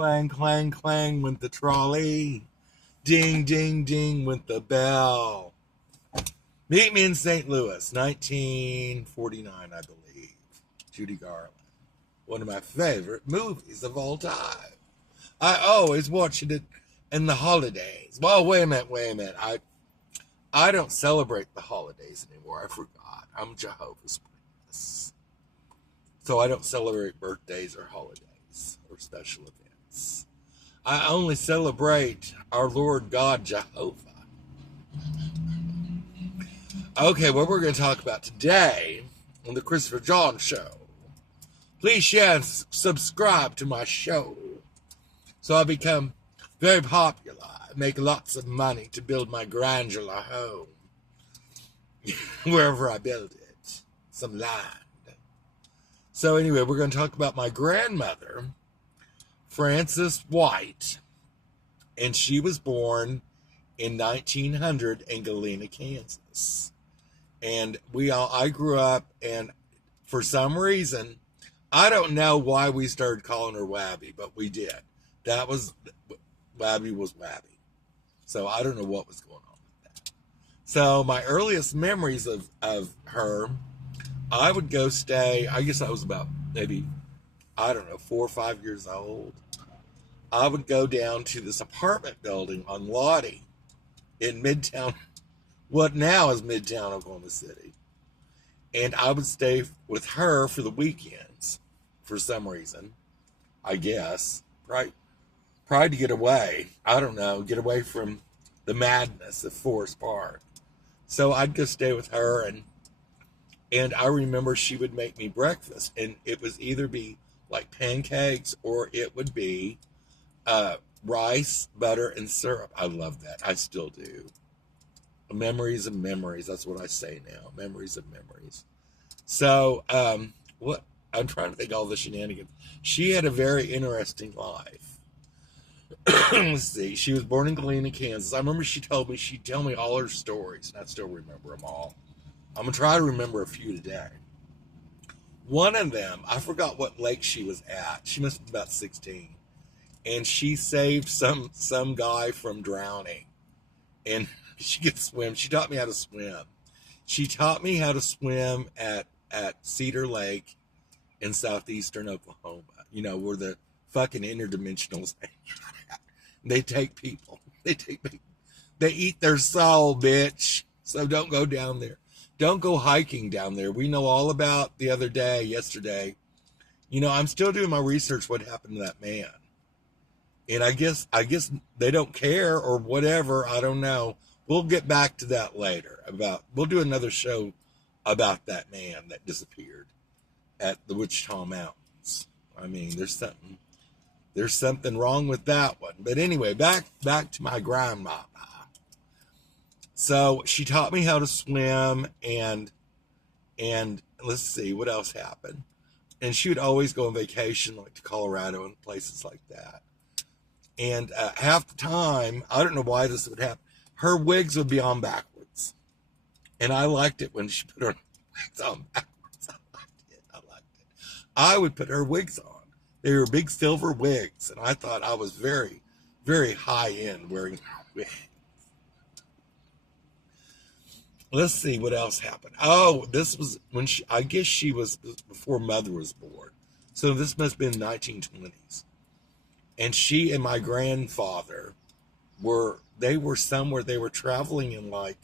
Clang, clang, clang went the trolley. Ding, ding, ding went the bell. Meet me in St. Louis, 1949, I believe. Judy Garland. One of my favorite movies of all time. I always watch it in the holidays. Well, wait a minute. I don't celebrate the holidays anymore. I forgot. I'm Jehovah's Witness. So I don't celebrate birthdays or holidays or special events. I only celebrate our Lord God Jehovah. Okay, what we're going to talk about today on the Christopher John Show. Please share and subscribe to my show so I become very popular. I make lots of money to build my granular home wherever I build it. Some land. So anyway, we're going to talk about my grandmother, Frances White, and she was born in 1900 in Galena, Kansas. And I grew up, and for some reason, I don't know why we started calling her Wabby, but we did. Wabby was Wabby. So I don't know what was going on with that. So my earliest memories of her, I would go stay, I guess I was about maybe, 4 or 5 years old. I would go down to this apartment building on Lottie in Midtown, what now is Midtown Oklahoma City. And I would stay with her for the weekends for some reason, I guess. Probably to get away. I don't know, get away from the madness of Forest Park. So I'd go stay with her, and I remember she would make me breakfast, and it was either be like pancakes or it would be rice, butter, and syrup. I love that. I still do. Memories of memories. That's what I say now. Memories of memories. So, what I'm trying to think all the shenanigans. She had a very interesting life. Let's see. She was born in Galena, Kansas. I remember she'd tell me all her stories, and I still remember them all. I'm gonna try to remember a few today. One of them, I forgot what lake she was at. She must have been about 16, and she saved some guy from drowning, and she could swim. She taught me how to swim. She taught me how to swim at Cedar Lake in southeastern Oklahoma. You know, where the fucking interdimensionals hang out. They take people. They eat their soul, bitch. So don't go down there. Don't go hiking down there. We know all about yesterday. You know, I'm still doing my research what happened to that man. And I guess they don't care or whatever. I don't know. We'll get back to that later. We'll do another show about that man that disappeared at the Wichita Mountains. I mean, there's something wrong with that one. But anyway, back to my grandmama. So she taught me how to swim, and let's see what else happened. And she would always go on vacation, like to Colorado and places like that. And half the time, I don't know why this would happen, her wigs would be on backwards. And I liked it when she put her wigs on backwards. I liked it. I would put her wigs on. They were big silver wigs, and I thought I was very, very high end wearing her wigs. Let's see what else happened. Oh, this was when I guess she was before Mother was born. So this must have been 1920s. And she and my grandfather were somewhere, they were traveling in like,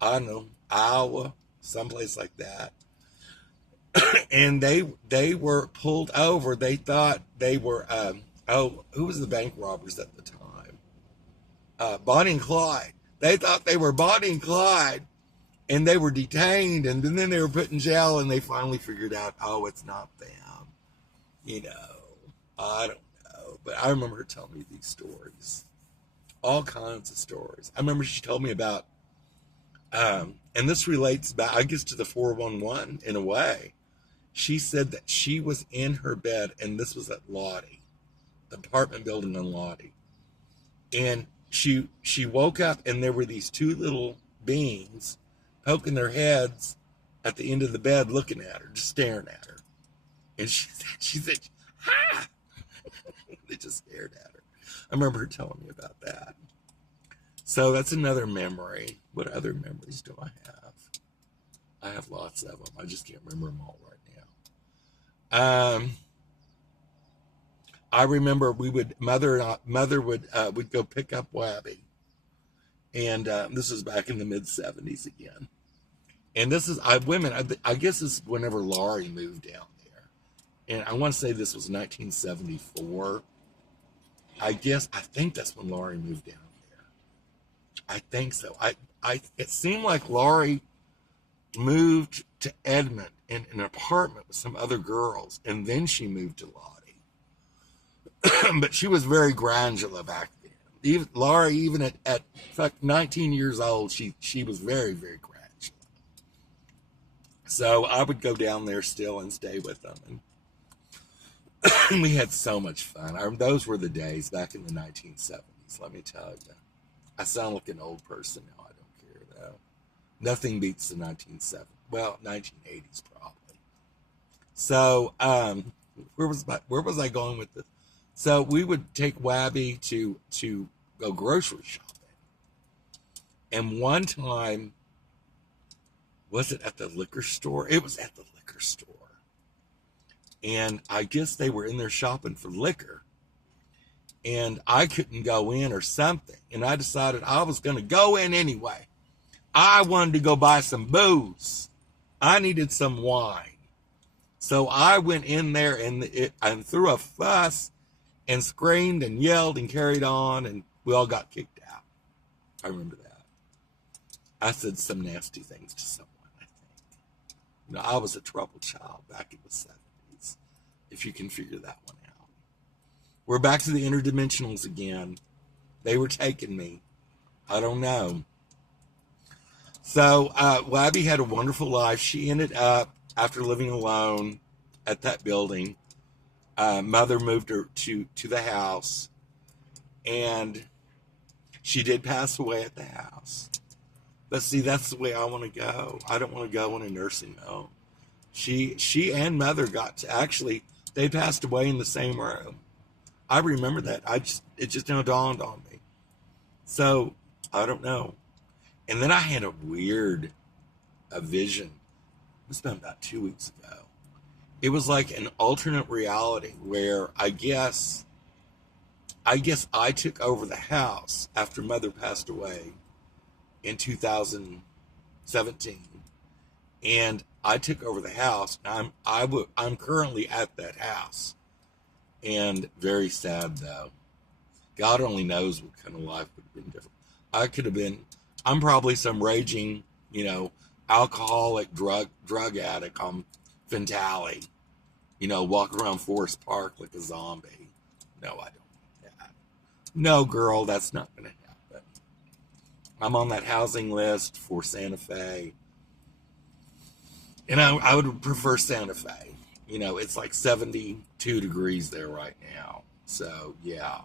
I don't know, Iowa, someplace like that. And they were pulled over. They thought they were, who was the bank robbers at the time? Bonnie and Clyde. They thought they were Bonnie and Clyde, and they were detained, and then they were put in jail, and they finally figured out, oh, it's not them. You know, I don't know. But I remember her telling me these stories. All kinds of stories. I remember she told me about, and this relates back, I guess, to the 411 in a way. She said that she was in her bed, and this was at Lottie, the apartment building on Lottie. And she woke up, and there were these two little beings poking their heads at the end of the bed, looking at her, just staring at her. And she said, "Ha!" They just stared at her. I remember her telling me about that. So that's another memory. What other memories do I have? I have lots of them. I just can't remember them all right now. I remember mother would go pick up Wabby, and this was back in the mid-70s again. And this is I guess this is whenever Laurie moved down there, and I want to say this was 1974. I think that's when Laurie moved down there. I think so. It seemed like Laurie moved to Edmond in an apartment with some other girls, and then she moved to Lottie. But she was very Grangela back then. Laurie, even at 19 years old, she was very, very Grangela. So I would go down there still and stay with them. And we had so much fun. Those were the days back in the 1970s, let me tell you. I sound like an old person now. I don't care, though. Nothing beats the 1970s. Well, 1980s, probably. So, where was I going with this? So we would take Wabby to go grocery shopping. And one time, was it at the liquor store? It was at the liquor store. And I guess they were in there shopping for liquor. And I couldn't go in or something. And I decided I was going to go in anyway. I wanted to go buy some booze. I needed some wine. So I went in there and threw a fuss and screamed and yelled and carried on, and we all got kicked out. I remember that. I said some nasty things to someone, I think. I was a troubled child back in the 70s, if you can figure that one out. We're back to the interdimensionals again. They were taking me. I don't know. So, Wabby had a wonderful life. She ended up, after living alone at that building, mother moved her to the house, and she did pass away at the house. But see, that's the way I want to go. I don't want to go in a nursing home. She and mother they passed away in the same room. I remember that. It just now dawned on me. So, I don't know. And then I had a vision. It was about 2 weeks ago. It was like an alternate reality where I guess I took over the house after mother passed away in 2017. And I took over the house. I'm currently at that house. And very sad, though. God only knows what kind of life would have been different. I'm probably some raging, alcoholic drug addict on Fentally. Walk around Forest Park like a zombie. No, I don't want that. No, girl, that's not going to happen. I'm on that housing list for Santa Fe. And I would prefer Santa Fe. It's like 72 degrees there right now. So, yeah.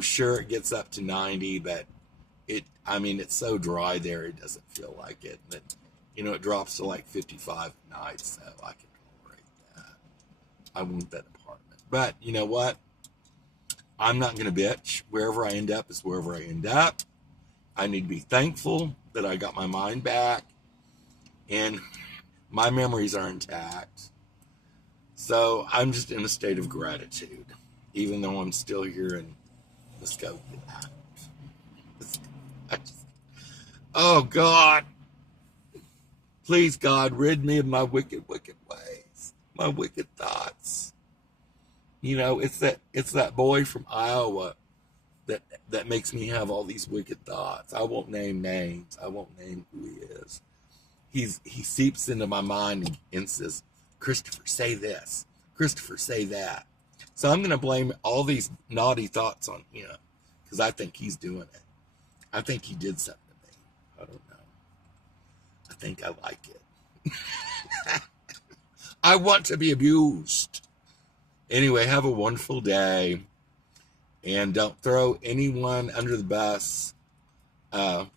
Sure, it gets up to 90, but it's so dry there, it doesn't feel like it. But, it drops to like 55 at night, so I can tolerate that. I want that apartment. But, you know what? I'm not going to bitch. Wherever I end up is wherever I end up. I need to be thankful that I got my mind back, and my memories are intact. So I'm just in a state of gratitude, even though I'm still here in the scope of that. Oh, God. Please, God, rid me of my wicked, wicked ways, my wicked thoughts. It's that boy from Iowa that makes me have all these wicked thoughts. I won't name names. I won't name who he is. He seeps into my mind and says, Christopher, say this. Christopher, say that. So I'm going to blame all these naughty thoughts on him because I think he's doing it. I think he did something to me. I don't know. I think I like it. I want to be abused. Anyway, have a wonderful day. And don't throw anyone under the bus. Have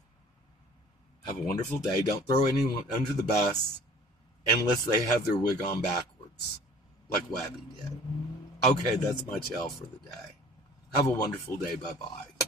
a wonderful day. Don't throw anyone under the bus unless they have their wig on backwards, like Wabby did. Okay, that's my tale for the day. Have a wonderful day. Bye bye.